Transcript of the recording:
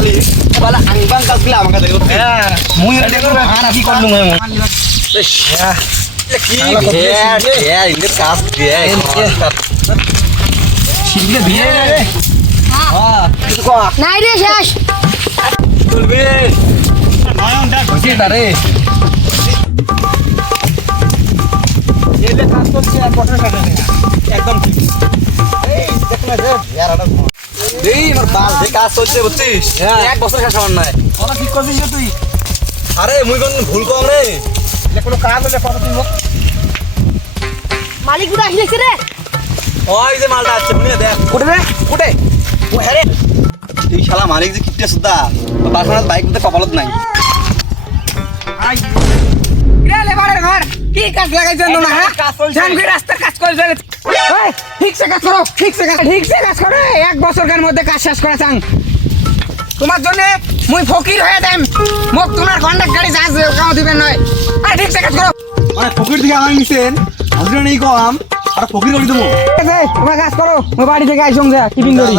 মালিক বলে আংবাং কাজগুলো আমাকে দেব হ্যাঁ মুই এটা দেখো আর কি করলু কি ইন্দে কাজ দিয়ে শিখলে বিয়ে রে হ্যাঁ কিছু কো নাই রে শেষ চলবে নয়ন দেখ হইছে তারে এই যে কাজ করছে আর বছর কাটে না একদম ঠিক এই দেখ না রে ইয়ারটা এই আমার বাল যে কাজ চলছে বুঝছিস এক বছর শেষ হওয়ার নাই ওরা ঠিক করছিস না তুই আরে মুই কোন ভুল কম রে এটা কোনো কাজ হলে কত দিন মালিক গুলো আসছে রে ওই যে মালটা আছে বুঝলি দেখ কোটে রে কোটে ও হ্যাঁ রে এই শালা মালিক যে কিটতে সুদা পার্সোনাল বাইক মধ্যে কপালত নাই আই রে লেবারের ঘর কি কাজ লাগাইছেন না হ্যাঁ জান কি রাস্তা কাজ করছে এই ঠিক সে কাজ করো ঠিক সে কাজ করো এক বছরের মধ্যে কাজ শেষ করে চান তোমার জন্য মুই ফকির হয়ে যাম মোক তোমার কন্ডাক্ট গাড়ি যা কাও দিবেন নয় আরে ঠিক সে কাজ করো মানে ফকির থেকে আমার নিছেন হাজিরা নেই কম আর ফকির করে দেবো ঠিক আছে তোমরা কাজ করো মই বাড়ি থেকে আইসং যা টিফিন ধরি